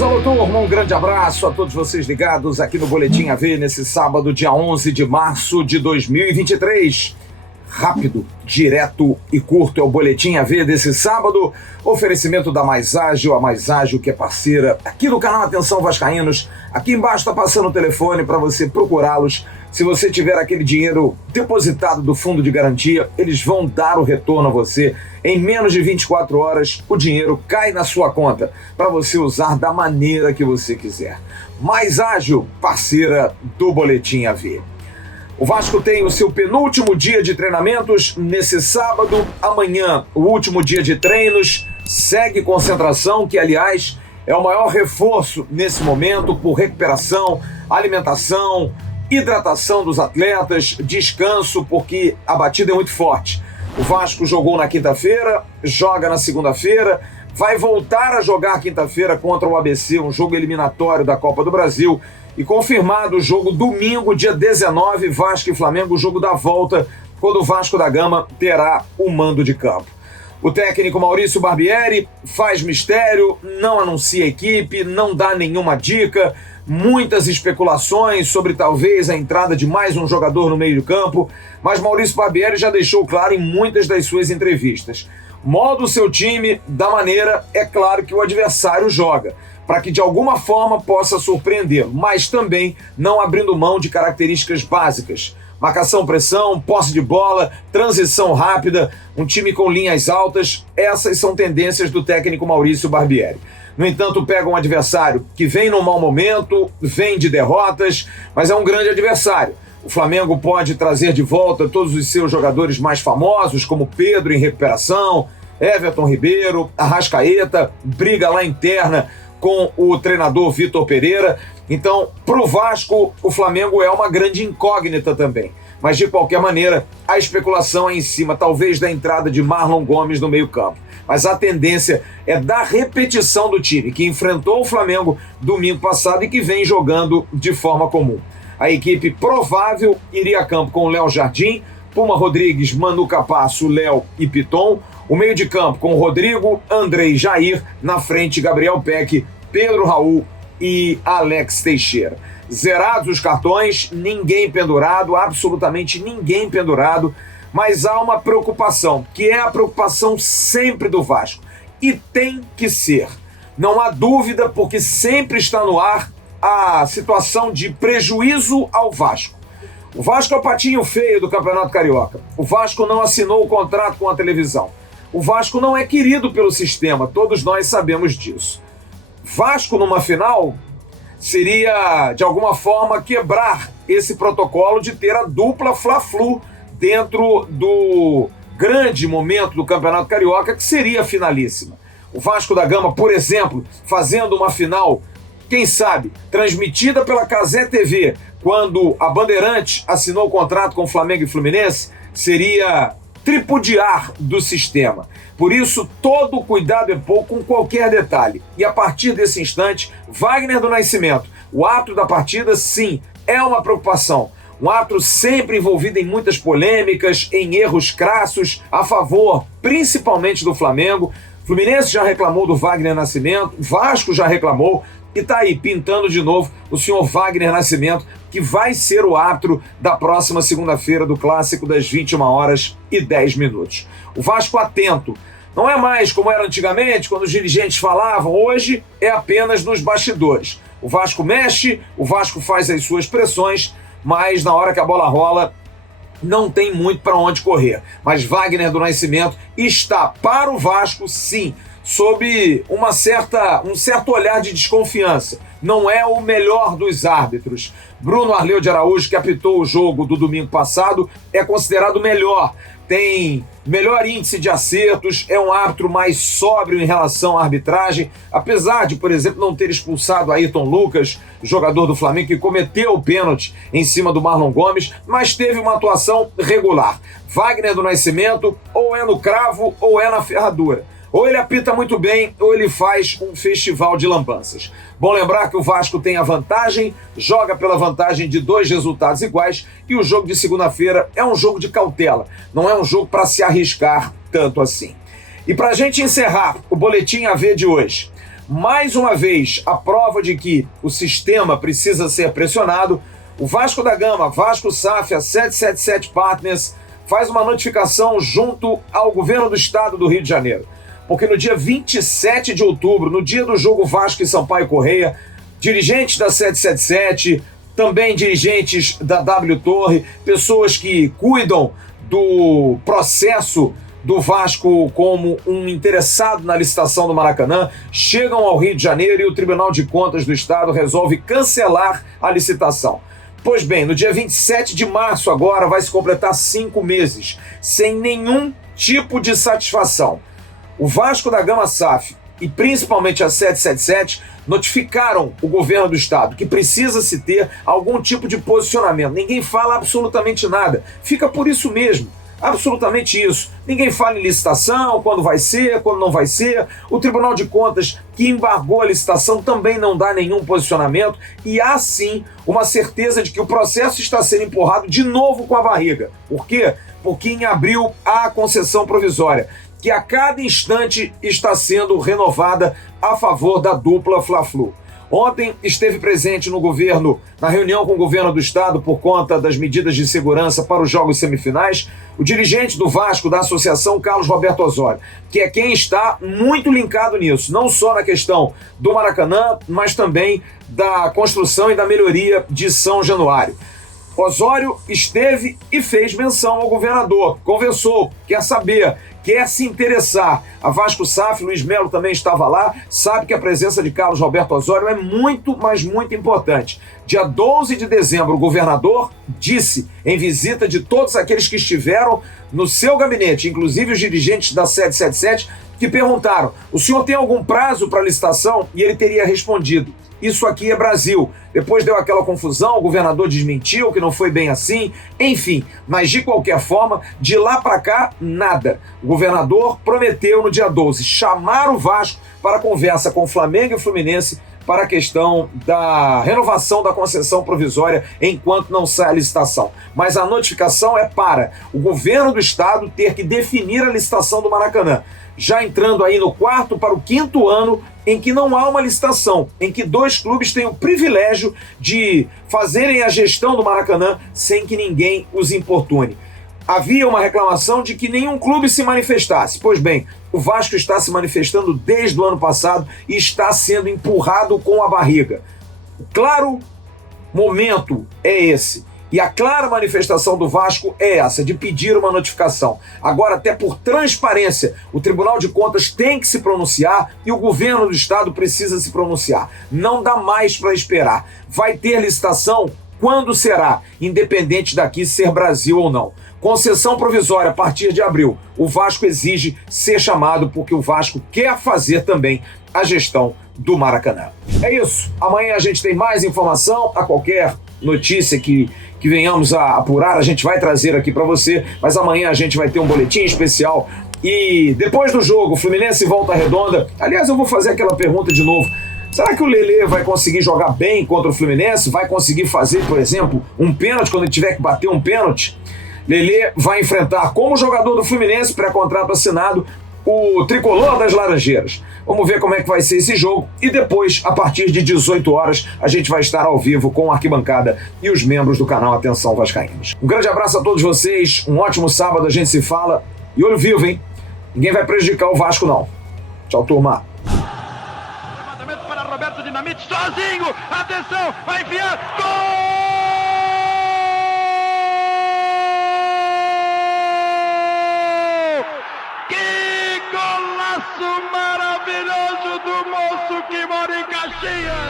Alô, turma, um grande abraço a todos vocês ligados aqui no Boletim AV nesse sábado, dia 11 de março de 2023. Rápido, direto e curto é o Boletim AV desse sábado. Oferecimento da Mais Ágil, a Mais Ágil que é parceira aqui do canal Atenção Vascaínos. Aqui embaixo está passando o telefone para você procurá-los. Se você tiver aquele dinheiro depositado do fundo de garantia, eles vão dar o retorno a você. Em menos de 24 horas, o dinheiro cai na sua conta para você usar da maneira que você quiser. Mais Ágil, parceira do Boletim AV. O Vasco tem o seu penúltimo dia de treinamentos nesse sábado. Amanhã, o último dia de treinos. Segue concentração, que, aliás, é o maior reforço nesse momento por recuperação, alimentação, hidratação dos atletas, descanso, porque a batida é muito forte. O Vasco jogou na quinta-feira, joga na segunda-feira, vai voltar a jogar quinta-feira contra o ABC, um jogo eliminatório da Copa do Brasil, e confirmado o jogo domingo, dia 19, Vasco e Flamengo, o jogo da volta, quando o Vasco da Gama terá o mando de campo. O técnico Maurício Barbieri faz mistério, não anuncia a equipe, não dá nenhuma dica, muitas especulações sobre talvez a entrada de mais um jogador no meio do campo, mas Maurício Barbieri já deixou claro em muitas das suas entrevistas. Molda o seu time da maneira, é claro, que o adversário joga, para que de alguma forma possa surpreendê-lo, mas também não abrindo mão de características básicas. Marcação-pressão, posse de bola, transição rápida, um time com linhas altas, essas são tendências do técnico Maurício Barbieri. No entanto, pega um adversário que vem num mau momento, vem de derrotas, mas é um grande adversário. O Flamengo pode trazer de volta todos os seus jogadores mais famosos, como Pedro em recuperação, Everton Ribeiro, Arrascaeta, briga lá interna com o treinador Vitor Pereira. Então, para o Vasco, o Flamengo é uma grande incógnita também. Mas, de qualquer maneira, a especulação é em cima, talvez, da entrada de Marlon Gomes no meio-campo. Mas a tendência é da repetição do time, que enfrentou o Flamengo domingo passado e que vem jogando de forma comum. A equipe provável iria a campo com o Léo Jardim, Puma Rodrigues, Manu Capasso, Léo e Piton. O meio de campo com Rodrigo, Andrei e Jair. Na frente, Gabriel Peck, Pedro Raul e Alex Teixeira. Zerados os cartões, ninguém pendurado, absolutamente ninguém pendurado, mas há uma preocupação, que é a preocupação sempre do Vasco. E tem que ser. Não há dúvida, porque sempre está no ar a situação de prejuízo ao Vasco. O Vasco é o patinho feio do Campeonato Carioca. O Vasco não assinou o contrato com a televisão. O Vasco não é querido pelo sistema, todos nós sabemos disso. Vasco numa final seria, de alguma forma, quebrar esse protocolo de ter a dupla Fla-Flu dentro do grande momento do Campeonato Carioca, que seria a finalíssima. O Vasco da Gama, por exemplo, fazendo uma final, quem sabe, transmitida pela Cazé TV, quando a Bandeirantes assinou o contrato com o Flamengo e Fluminense, seria tripudiar do sistema. Por isso, todo cuidado é pouco com qualquer detalhe. E a partir desse instante, Wagner do Nascimento, o árbitro da partida, sim, é uma preocupação. Um árbitro sempre envolvido em muitas polêmicas, em erros crassos, a favor, principalmente do Flamengo. Fluminense já reclamou do Wagner Nascimento, Vasco já reclamou, e tá aí, pintando de novo, o senhor Wagner Nascimento, que vai ser o árbitro da próxima segunda-feira do Clássico das 21h10. O Vasco atento. Não é mais como era antigamente, quando os dirigentes falavam, hoje é apenas nos bastidores. O Vasco mexe, o Vasco faz as suas pressões, mas na hora que a bola rola, não tem muito para onde correr. Mas Wagner do Nascimento está para o Vasco, sim, sob um certo olhar de desconfiança. Não é o melhor dos árbitros. Bruno Arleu de Araújo, que apitou o jogo do domingo passado, é considerado o melhor. Tem melhor índice de acertos, é um árbitro mais sóbrio em relação à arbitragem, apesar de, por exemplo, não ter expulsado Ayrton Lucas, jogador do Flamengo, que cometeu o pênalti em cima do Marlon Gomes, mas teve uma atuação regular. Wagner do Nascimento, ou é no cravo ou é na ferradura. Ou ele apita muito bem, ou ele faz um festival de lambanças. Bom lembrar que o Vasco tem a vantagem, joga pela vantagem de 2 resultados iguais, e o jogo de segunda-feira é um jogo de cautela, não é um jogo para se arriscar tanto assim. E para a gente encerrar o Boletim AV de hoje, mais uma vez a prova de que o sistema precisa ser pressionado, o Vasco da Gama, Vasco SAF, a 777 Partners, faz uma notificação junto ao governo do estado do Rio de Janeiro. Porque no dia 27 de outubro, no dia do jogo Vasco e Sampaio Correia, dirigentes da 777, também dirigentes da W Torre, pessoas que cuidam do processo do Vasco como um interessado na licitação do Maracanã, chegam ao Rio de Janeiro e o Tribunal de Contas do Estado resolve cancelar a licitação. Pois bem, no dia 27 de março agora vai se completar 5 meses, sem nenhum tipo de satisfação. O Vasco da Gama SAF e principalmente a 777 notificaram o governo do estado que precisa-se ter algum tipo de posicionamento. Ninguém fala absolutamente nada, fica por isso mesmo. Absolutamente isso. Ninguém fala em licitação, quando vai ser, quando não vai ser. O Tribunal de Contas, que embargou a licitação, também não dá nenhum posicionamento. E há sim uma certeza de que o processo está sendo empurrado de novo com a barriga. Por quê? Porque em abril há a concessão provisória, que a cada instante está sendo renovada a favor da dupla Fla-Flu. Ontem esteve presente no governo, na reunião com o governo do estado por conta das medidas de segurança para os jogos semifinais, o dirigente do Vasco da associação, Carlos Roberto Osório, que é quem está muito linkado nisso, não só na questão do Maracanã, mas também da construção e da melhoria de São Januário. Osório esteve e fez menção ao governador, conversou, quer saber, quer se interessar. A Vasco SAF, Luiz Melo também estava lá, sabe que a presença de Carlos Roberto Osório é muito, mas muito importante. Dia 12 de dezembro, o governador disse, em visita de todos aqueles que estiveram no seu gabinete, inclusive os dirigentes da 777, que perguntaram, o senhor tem algum prazo para licitação? E ele teria respondido, isso aqui é Brasil. Depois deu aquela confusão, o governador desmentiu que não foi bem assim, enfim, mas de qualquer forma, de lá para cá, nada. O governador prometeu no dia 12 chamar o Vasco para conversa com Flamengo e Fluminense para a questão da renovação da concessão provisória enquanto não sai a licitação. Mas a notificação é para o governo do estado ter que definir a licitação do Maracanã, já entrando aí no 4º para o 5º ano em que não há uma licitação, em que 2 clubes têm o privilégio de fazerem a gestão do Maracanã sem que ninguém os importune. Havia uma reclamação de que nenhum clube se manifestasse. Pois bem, o Vasco está se manifestando desde o ano passado e está sendo empurrado com a barriga. O claro momento é esse. E a clara manifestação do Vasco é essa, de pedir uma notificação. Agora, até por transparência, o Tribunal de Contas tem que se pronunciar e o governo do estado precisa se pronunciar. Não dá mais para esperar. Vai ter licitação? Quando será? Independente daqui ser Brasil ou não. Concessão provisória a partir de abril. O Vasco exige ser chamado porque o Vasco quer fazer também a gestão do Maracanã. É isso. Amanhã a gente tem mais informação. A qualquer notícia que venhamos a apurar, a gente vai trazer aqui para você. Mas amanhã a gente vai ter um boletim especial. E depois do jogo, Fluminense e Volta Redonda. Aliás, eu vou fazer aquela pergunta de novo. Será que o Lelê vai conseguir jogar bem contra o Fluminense? Vai conseguir fazer, por exemplo, um pênalti quando ele tiver que bater um pênalti? Lelê vai enfrentar, como jogador do Fluminense, pré-contrato assinado, o tricolor das Laranjeiras. Vamos ver como é que vai ser esse jogo e depois, a partir de 18 horas, a gente vai estar ao vivo com a arquibancada e os membros do canal Atenção Vascaínos. Um grande abraço a todos vocês, um ótimo sábado, a gente se fala e olho vivo, hein? Ninguém vai prejudicar o Vasco, não. Tchau, turma. Levantamento para Roberto Dinamite, sozinho, atenção, vai enfiar, gol! Maravilhoso do moço que mora em Caxias!